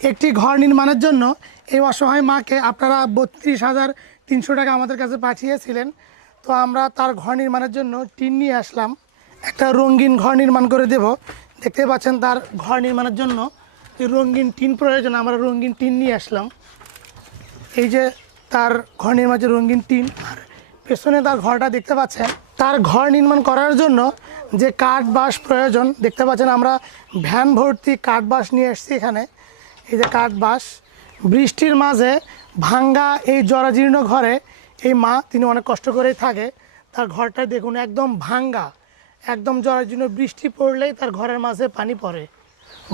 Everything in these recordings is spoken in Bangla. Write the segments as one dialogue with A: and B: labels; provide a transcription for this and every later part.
A: একটি ঘর নির্মাণের জন্য এই অসহায় মাকে আপনারা বত্রিশ হাজার তিনশো টাকা আমাদের কাছে পাঠিয়েছিলেন। তো আমরা তার ঘর নির্মাণের জন্য টিন নিয়ে আসলাম। একটা রঙিন ঘর নির্মাণ করে দেব। দেখতে পাচ্ছেন তার ঘর নির্মাণের জন্য যে রঙিন টিন প্রয়োজন, আমরা রঙিন টিন নিয়ে আসলাম। এই যে তার ঘর নির্মাণ যে রঙিন টিন, আর পেছনে তার ঘরটা দেখতে পাচ্ছেন। তার ঘর নির্মাণ করার জন্য যে কাঠ বাঁশ প্রয়োজন, দেখতে পাচ্ছেন আমরা ভ্যান ভর্তি কাঠ বাঁশ নিয়ে এসেছি এখানে। এই যে কাঠ বাঁশ বৃষ্টির মাঝে ভাঙ্গা এই জরাজীর্ণ ঘরে এই মা তিনি অনেক কষ্ট করেই থাকে। তার ঘরটা দেখুন একদম ভাঙ্গা, একদম জরাজীর্ণ বৃষ্টি পড়লেই তার ঘরের মাঝে পানি পড়ে।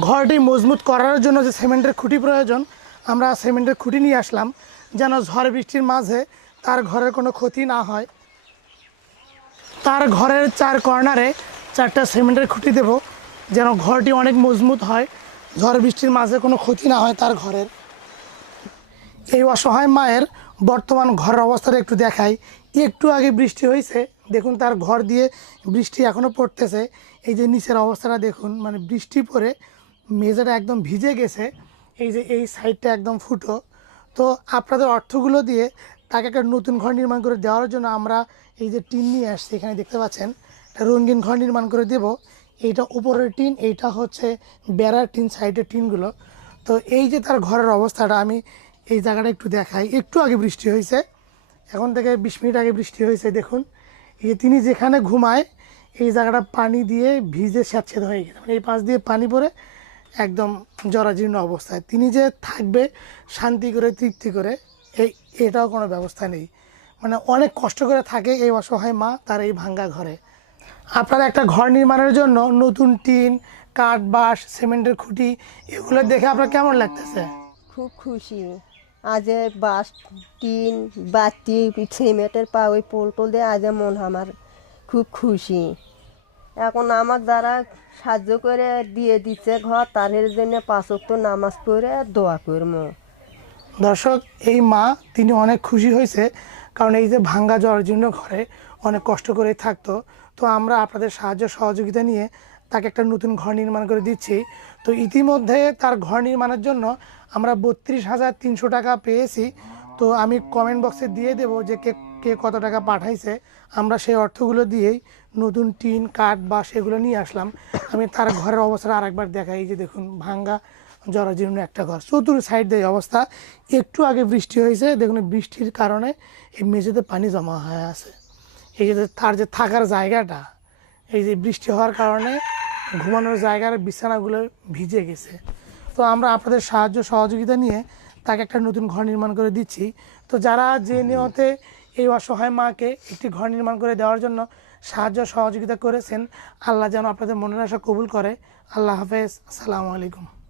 A: ঘরটি মজবুত করার জন্য যে সিমেন্টের খুঁটি প্রয়োজন, আমরা সিমেন্টের খুঁটি নিয়ে আসলাম, যেন ঝড় বৃষ্টির মাঝে তার ঘরের কোনো ক্ষতি না হয়। তার ঘরের চার কর্নারে চারটা সিমেন্টের খুঁটি দেব, যেন ঘরটি অনেক মজবুত হয়। ঝড় বৃষ্টির মাঝে কোনো ক্ষতি না হয় তার ঘরের। এই অসহায় মায়ের বর্তমান ঘরের অবস্থাটা একটু দেখাই। একটু আগে বৃষ্টি হয়েছে, দেখুন তার ঘর দিয়ে বৃষ্টি এখনও পড়তেছে। এই যে নিচের অবস্থাটা দেখুন মানে বৃষ্টি পড়ে, মেঝেটা একদম ভিজে গেছে, এই যে এই সাইডটা একদম ফুটো। তো আপনাদের অর্থগুলো দিয়ে তাকে একটা নতুন ঘর নির্মাণ করে দেওয়ার জন্য আমরা এই যে টিন নিয়ে আসছি, এখানে দেখতে পাচ্ছেন, একটা রঙিন ঘর নির্মাণ করে দেব। এইটা উপরের টিন, এইটা হচ্ছে বেড়ার টিন, সাইডের টিনগুলো। তো এই যে তার ঘরের অবস্থাটা, আমি এই জায়গাটা একটু দেখাই। একটু আগে বৃষ্টি হয়েছে, এখন থেকে বিশ মিনিট আগে বৃষ্টি হয়েছে, দেখুন। এই যে তিনি যেখানে ঘুমায়, এই জায়গাটা পানি দিয়ে ভিজে স্যাঁতসেদ হয়ে গেছে। মানে এই পাশ দিয়ে পানি পড়ে একদম জরাজীর্ণ অবস্থায়। তিনি যে থাকবে, শান্তি করে, তৃপ্তি করে, এই, এটাও কোনো ব্যবস্থা নেই। মানে অনেক কষ্ট করে থাকে এই অসহায় মা তার এই ভাঙ্গা ঘরে। আপনারা একটা ঘর নির্মাণের জন্য নতুন টিন কাঠ বাঁশ সিমেন্টের খুঁটি এগুলো দেখে আপনার কেমন লাগতেছে?
B: খুব খুশি। আজ বাস টিন বাতি সিমেন্টের পা ওই পোল টোল দিয়ে আজ মন আমার খুব খুশি। এখন আমার দ্বারা সাহায্য করে দিয়ে দিচ্ছে ঘর তাদের জন্য পাঁচক তো নামাজ পড়ে দোয়া করব।
A: দর্শক এই মা তিনি অনেক খুশি হয়েছে। কারণ এই যে ভাঙ্গা জরাজীর্ণ ঘরে অনেক কষ্ট করে থাকতো, তো আমরা আপনাদের সাহায্য সহযোগিতা নিয়ে তাকে একটা নতুন ঘর নির্মাণ করে দিচ্ছি। তো ইতিমধ্যে তার ঘর নির্মাণের জন্য আমরা বত্রিশ হাজার তিনশো টাকা পেয়েছি। তো আমি কমেন্ট বক্সে দিয়ে দেবো যে কে কে কত টাকা পাঠাইছে। আমরা সেই অর্থগুলো দিয়েই নতুন টিন, কাঠ বা সেগুলো নিয়ে আসলাম। আমি তার ঘরের অবস্থাটা আরেকবার দেখাই যে দেখুন, ভাঙ্গা জরাজীর্ণ একটা ঘর। চতুর সাইড দিয়ে অবস্থা। একটু আগে বৃষ্টি হয়েছে, দেখুন বৃষ্টির কারণে এই মেঝেতে পানি জমা হয়ে আছে। এই যে তার যে থাকার জায়গাটা, এই যে বৃষ্টি হওয়ার কারণে ঘুমানোর জায়গার বিছানাগুলো ভিজে গেছে। তো আমরা আপনাদের সাহায্য, সহযোগিতা নিয়ে তাকে একটা নতুন ঘর নির্মাণ করে দিচ্ছি। তো যারা যে নিয়তে এই অসহায় মাকে একটি ঘর নির্মাণ করে দেওয়ার জন্য সাহায্য, সহযোগিতা করেছেন, আল্লাহ যেন আপনাদের মনের আশা কবুল করে। আল্লাহ হাফেজ। আসসালামু আলাইকুম।